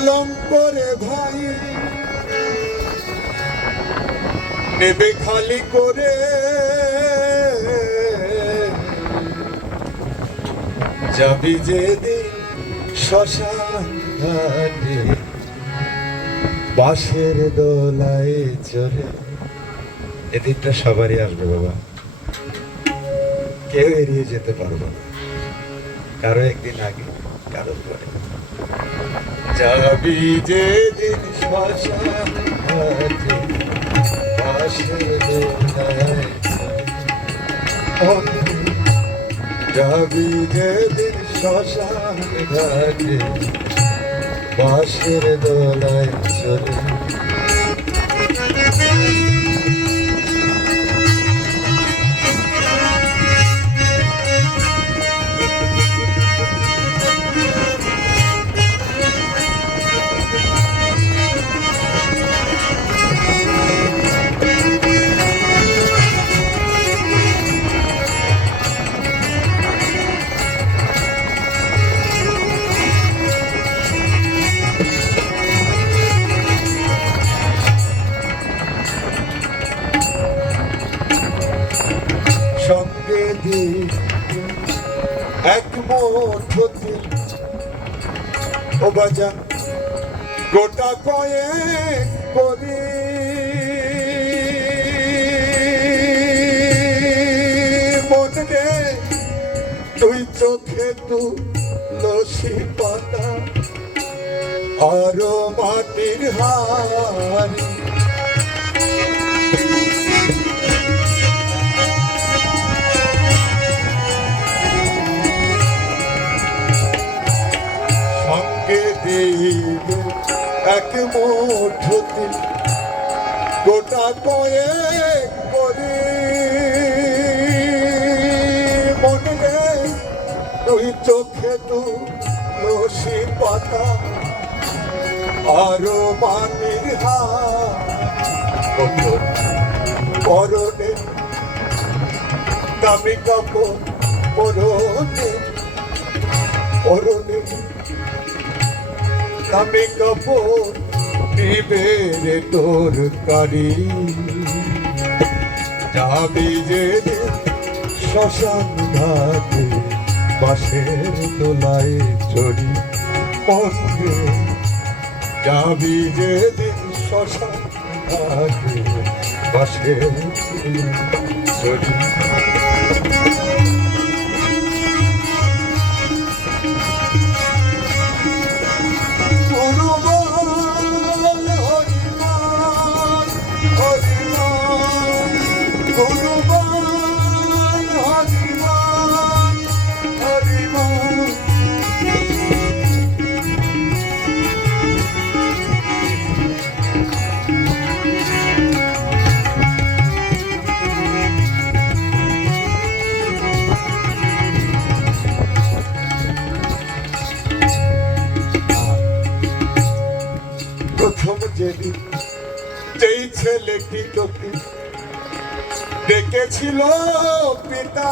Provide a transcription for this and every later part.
কলম করে ভাই। নেবে খালি করে। যাবি যেদিন শ্মশান ঘাটে, বাঁশের দোলায় চলে এদিকটা সবারই আসবে বাবা। কেউ এড়িয়ে যেতে পারব না। কারও একদিন আগে কারও করে যাবি যে দিন যাবি যে যেদিন শ্মশান ঘাটে বাঁশের দোলায় চলে এক মুঠোতে ও বাজা, গোটা কয়ে করি। মনে তুই চোখে তু লসি পাতা, আরও মাটির হারি এক মুঠোতে গোটা কয়ে করি। মনে তুই চোখে তু লসি পাতা। আরও মানির হাত পরনে। দামি কাপড় পরনে পরনে। দামি কাপড় নিবে তোর কারি যাবি যে শ্মশান ঘাটে বাসের দোলায় চড়ি পথে। যাবি যে শ্মশান ঘাটে চড়ি প্রথম যেদিন যেই ছেলেটি তোকে ডেকেছিল পিতা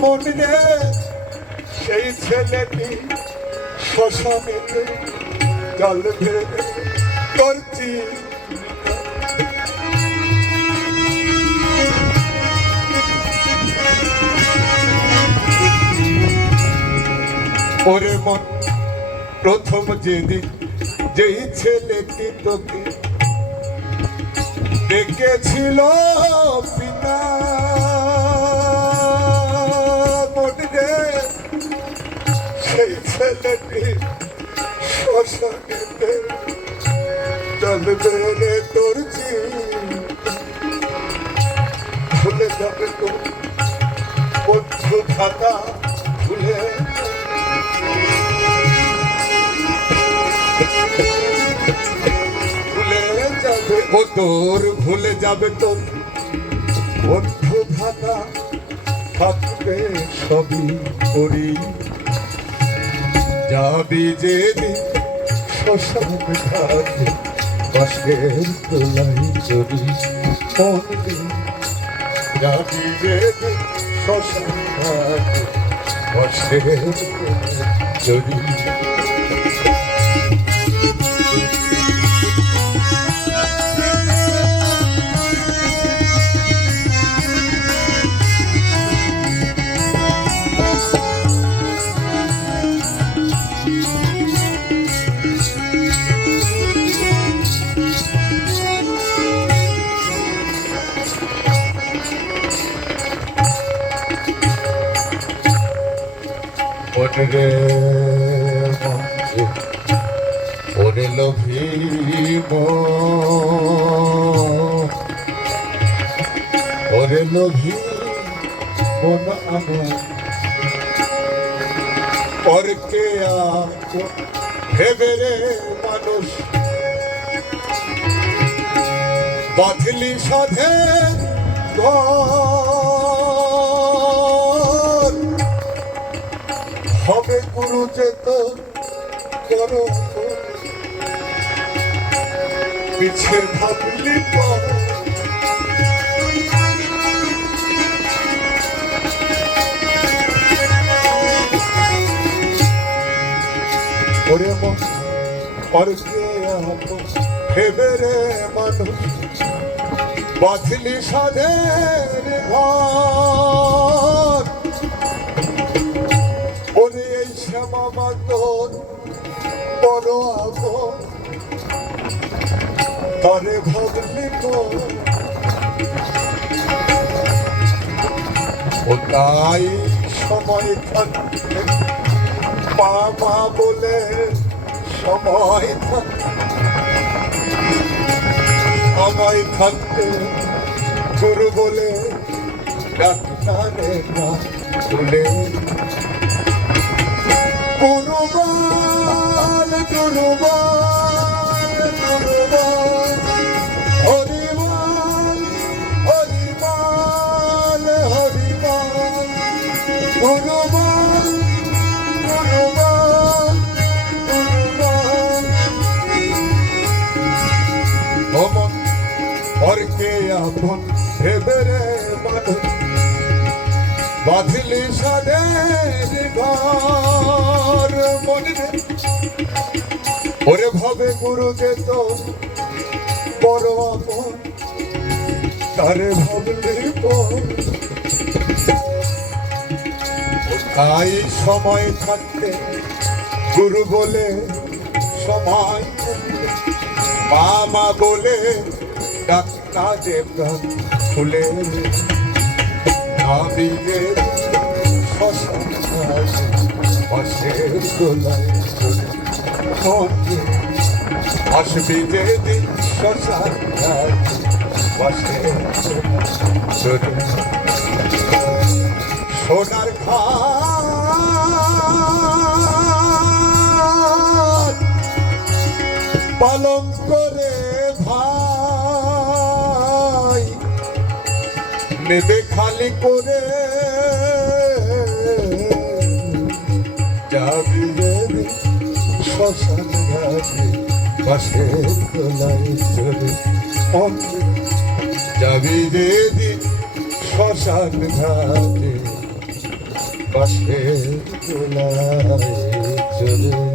মনে সেই ছেলেটি শ্মশানেতে ফেলে করছি ওরে মন, প্রথম যেদিন যেই ছেলেটি তোকে ডেকেছিল পিতা। মনে সেই ছেলেটি শ্মশানেতে চলবে রে তোর ভুলে যাবে তো বন্ধু খাতা ও তোর ভুলে যাবে তো। ভাতা থাকবে সবই করি। যাবি যে দিন শ্মশান ঘাটে, বাসের তোলাই চড়ি যাবি বাসের তোলাই ওরে রে ওরে লোভিব ওরে লোভি মন আমার পরকে আছো ভেবে রে মানুষ বাঁধলি সাধে ঘর। হবে গুরু যেত করো পিছে ভাবলি ওরে মন আপন ভেবে রে মানুষ বাঁধলি সাধের ঘর। মাতন বড় আপন তরে ভাবলি ও তাই সময় থাকতে বাবা বলে সময় থাকতে সময় থাকতে গুরু বলে ডাক্তারের না তুলে গুরুবান গুরুবান গুরুবান হরিবান হরিবান হরিবান গুরুবান গুরুবান গুরুবান অমন পরকে আপন ভেবে রে। বাঁধলি সাদের ঘর মনে ওরে ভাবে গুরু যেত বড় আপন, তারে ভাবলি তাই সময় থাকতে গুরু বলে সময় মামা বলে ডাক্তার দেবদান ফুলে। ঘাটে পাশের গোলায় আসবি যে দিন গোলায় সোনার করে নেবে খালি করে যাবি শ্মশান ঘাটে পাশে তোলাই চলে। যাবি দিন শ্মশান পাশে চলে।